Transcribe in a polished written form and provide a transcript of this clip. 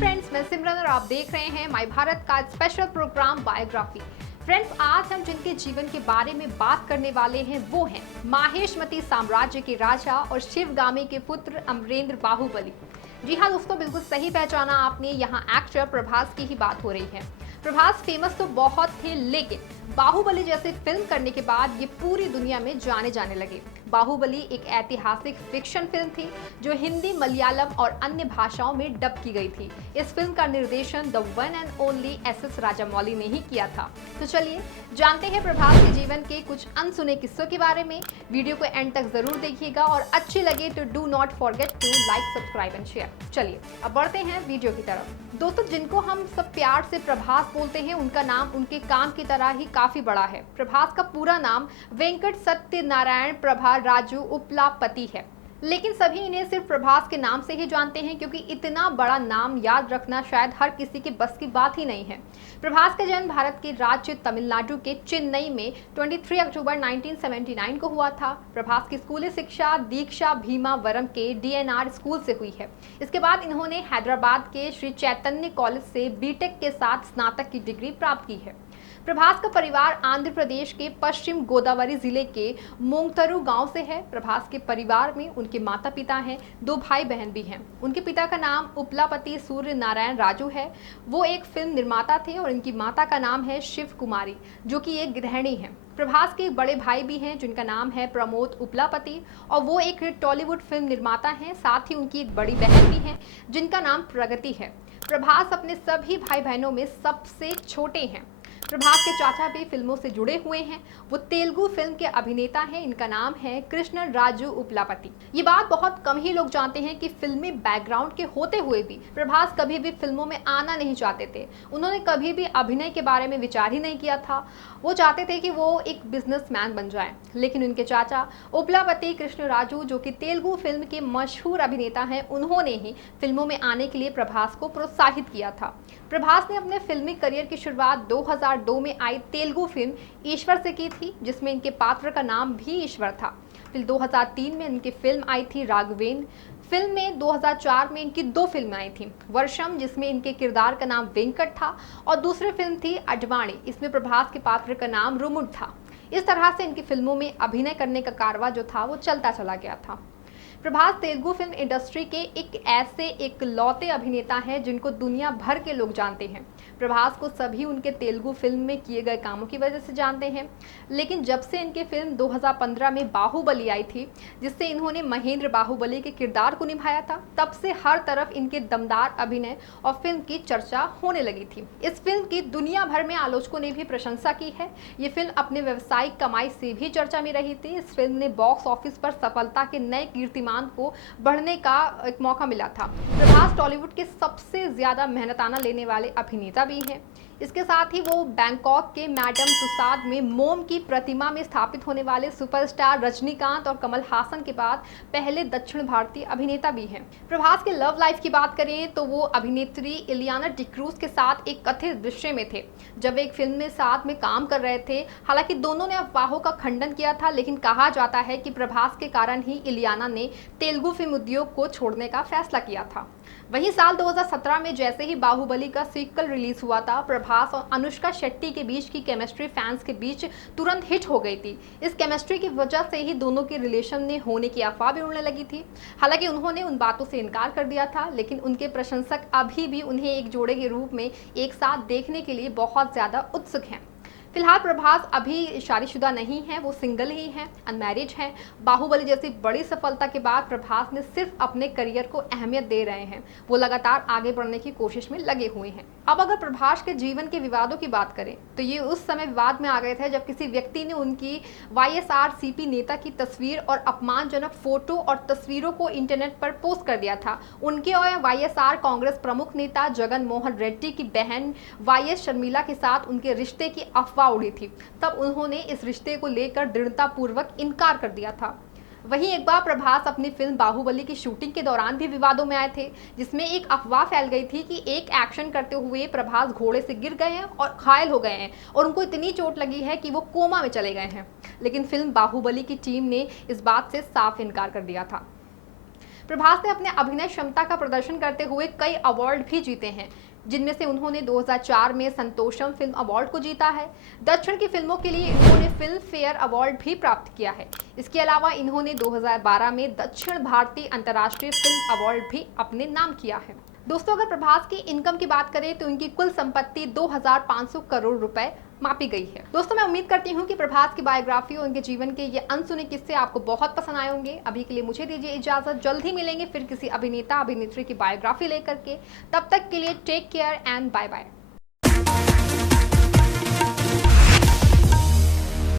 Friends, मैं सिमरन और आप देख रहे हैं माय भारत का स्पेशल प्रोग्राम बायोग्राफी। फ्रेंड्स, आज हम जिनके जीवन के बारे में बात करने वाले हैं वो हैं माहेशमती साम्राज्य के राजा और शिवगामी के पुत्र अमरेंद्र बाहुबली। जी हाँ दोस्तों, बिल्कुल सही पहचाना आपने, यहाँ एक्टर प्रभास की ही बात हो रही है। प्रभास फेमस तो बहुत थे, लेकिन बाहुबली जैसे फिल्म करने के बाद ये पूरी दुनिया में जाने जाने लगे। बाहुबली एक ऐतिहासिक फिक्शन फिल्म थी जो हिंदी, मलयालम और अन्य भाषाओं में डब की गई थी। इस फिल्म का निर्देशन the one and only S Rajamouli ने ही किया था। तो चलिए जानते हैं प्रभास के जीवन के कुछ अनसुने किस्सों के बारे में। वीडियो को एंड तक जरूर देखिएगा और अच्छी लगे तो do not forget to like, subscribe and share. चलिए अब बढ़ते हैं वीडियो की तरफ। दोस्तों, जिनको हम सब प्यार से प्रभास बोलते हैं, उनका नाम उनके काम की तरह ही काफी बड़ा है। प्रभास का पूरा नाम वेंकट सत्यनारायण प्रभा राजू उपलापति है, लेकिन सभी इन्हें सिर्फ प्रभास के नाम से ही जानते हैं, क्योंकि इतना बड़ा नाम याद रखना शायद हर किसी के बस की बात ही नहीं है। प्रभास का जन्म भारत के राज्य तमिलनाडु के चेन्नई में 23 अक्टूबर 1979 को हुआ था। प्रभास की स्कूली शिक्षा दीक्षा भीमावरम के DNR स्कूल से हुई है। इसके बाद इन्होंने हैदराबाद के श्री चैतन्य कॉलेज से बीटेक के साथ स्नातक की डिग्री प्राप्त की है। प्रभास का परिवार आंध्र प्रदेश के पश्चिम गोदावरी जिले के मोंगतरू गांव से है। प्रभास के परिवार में उनके माता पिता हैं, 2 भाई बहन भी हैं। उनके पिता का नाम उपलापति सूर्य नारायण राजू है, वो एक फिल्म निर्माता थे, और इनकी माता का नाम है शिव कुमारी, जो कि एक गृहिणी है। प्रभास के एक बड़े भाई भी हैं जिनका नाम है प्रमोद उपलापति, और वो एक टॉलीवुड फिल्म निर्माता हैं। साथ ही उनकी एक बड़ी बहन भी है जिनका नाम प्रगति है। प्रभास अपने सभी भाई बहनों में सबसे छोटे हैं। प्रभास के चाचा भी फिल्मों से जुड़े हुए हैं, वो तेलुगु फिल्म के अभिनेता हैं। इनका नाम है कृष्ण राजू उपलापति। ये बात बहुत कम ही लोग जानते हैं कि फिल्मी बैकग्राउंड के होते हुए भी प्रभास कभी भी फिल्मों में आना नहीं चाहते थे। उन्होंने कभी भी अभिनय के बारे में विचार ही नहीं किया था। वो चाहते थे कि वो एक बिजनेसमैन बन जाएं। लेकिन उनके चाचा उपलापति कृष्ण राजू, जो कि तेलुगु फिल्म के मशहूर अभिनेता हैं, उन्होंने ही फिल्मों में आने के लिए प्रभास को प्रोत्साहित किया था। प्रभास ने अपने फिल्मी करियर की शुरुआत 2002 में आई तेलुगु फिल्म ईश्वर से की थी, जिसमें इनके पात्र का नाम भी ईश्वर था। फिर 2003 में इनकी फिल्म आई थी राघवेन। फिल्म में 2004 में इनकी 2 फिल्में आई थी, वर्षम जिसमें इनके किरदार का नाम वेंकट था, और दूसरी फिल्म थी अडवाणी, इसमें प्रभास के पात्र का नाम रुमुड था। इस तरह से इनकी फिल्मों में अभिनय करने का कारवा जो था वो चलता चला गया था। प्रभास तेलुगु फिल्म इंडस्ट्री के एक ऐसे इकलौते अभिनेता हैं जिनको दुनिया भर के लोग जानते हैं। प्रभास को सभी उनके तेलुगु फिल्म में किए गए कामों की वजह से जानते हैं, लेकिन जब से इनकी फिल्म 2015 में बाहुबली आई थी, जिससे इन्होंने महेंद्र बाहुबली के किरदार को निभाया था, तब से हर तरफ इनके दमदार अभिनय और फिल्म की चर्चा होने लगी थी। इस फिल्म की दुनिया भर में आलोचकों ने भी प्रशंसा की है। ये फिल्म अपने व्यावसायिक कमाई से भी चर्चा में रही थी। इस फिल्म ने बॉक्स ऑफिस पर सफलता के नए कीर्तिमान को बढ़ने का एक मौका मिला था। प्रभास टॉलीवुड के सबसे ज्यादा मेहनताना लेने वाले अभिनेता भी हैं। इसके साथ ही वो बैंकॉक के मैडम तुसाद में मोम की प्रतिमा में स्थापित होने वाले सुपरस्टार रजनीकांत और कमल हासन के बाद पहले दक्षिण भारतीय अभिनेता भी हैं। प्रभास के लव लाइफ की बात करें तो वो अभिनेत्री इलियाना डिक्रूज के साथ एक कथित रिश्ते में थे जब एक फिल्म में साथ में काम कर रहे थे। हालांकि दोनों ने अफवाहों का खंडन किया था, लेकिन कहा जाता है कि प्रभास के कारण ही इलियाना ने तेलुगु फिल्म उद्योग को छोड़ने का फैसला किया था। वहीं साल 2017 में जैसे ही बाहुबली का सीक्वल रिलीज हुआ था, प्रभास और अनुष्का शेट्टी के बीच की केमिस्ट्री फैंस के बीच तुरंत हिट हो गई थी। इस केमिस्ट्री की वजह से ही दोनों के रिलेशन में होने की अफवाह भी उड़ने लगी थी। हालांकि उन्होंने उन बातों से इनकार कर दिया था, लेकिन उनके प्रशंसक अभी भी उन्हें एक जोड़े के रूप में एक साथ देखने के लिए बहुत ज्यादा उत्सुक हैं। फिलहाल प्रभास अभी शादीशुदा नहीं है, वो सिंगल ही हैं, अनमैरिड हैं। बाहुबली जैसी बड़ी सफलता के बाद प्रभास ने सिर्फ अपने करियर को अहमियत दे रहे हैं। वो लगातार आगे बढ़ने की कोशिश में लगे हुए हैं। अब अगर प्रभास के जीवन के विवादों की बात करें तो ये उस समय विवाद में आ गए थे जब किसी व्यक्ति ने उनकी YSRCP नेता की तस्वीर और अपमानजनक फोटो और तस्वीरों को इंटरनेट पर पोस्ट कर दिया था। उनके और YSR कांग्रेस प्रमुख नेता जगन मोहन रेड्डी की बहन YS शर्मिला के साथ उनके रिश्ते की अफवाह उड़ी थी। तब उन्होंने इस रिश्ते को लेकर दृढ़तापूर्वक इनकार कर दिया था। वहीं एक बार प्रभास अपनी फिल्म बाहुबली की शूटिंग के दौरान भी विवादों में आए थे, जिसमें एक अफवाह फैल गई थी कि एक एक्शन करते हुए प्रभास घोड़े से गिर गए हैं और घायल हो गए हैं और उनको इतनी चोट लगी है कि वो कोमा में चले गए हैं। लेकिन फिल्म बाहुबली की टीम ने इस बात से साफ इनकार कर दिया था। प्रभास ने अपने अभिनय क्षमता का प्रदर्शन करते हुए कई अवार्ड भी जीते हैं, जिनमें से उन्होंने 2004 में संतोषम फिल्म अवार्ड को जीता है। दक्षिण की फिल्मों के लिए इन्होंने फिल्म फेयर अवार्ड भी प्राप्त किया है। इसके अलावा इन्होंने 2012 में दक्षिण भारतीय अंतर्राष्ट्रीय फिल्म अवार्ड भी अपने नाम किया है। दोस्तों, अगर प्रभास की इनकम की बात करें तो इनकी कुल संपत्ति 2500 करोड़ रुपए मापी गई है। दोस्तों, मैं उम्मीद करती हूँ कि प्रभास की बायोग्राफी और उनके जीवन के ये अनसुने किस्से आपको बहुत पसंद आए होंगे। अभी के लिए मुझे दीजिए इजाजत, जल्द ही मिलेंगे फिर किसी अभिनेता अभिनेत्री की बायोग्राफी लेकर के। तब तक के लिए take care and bye bye.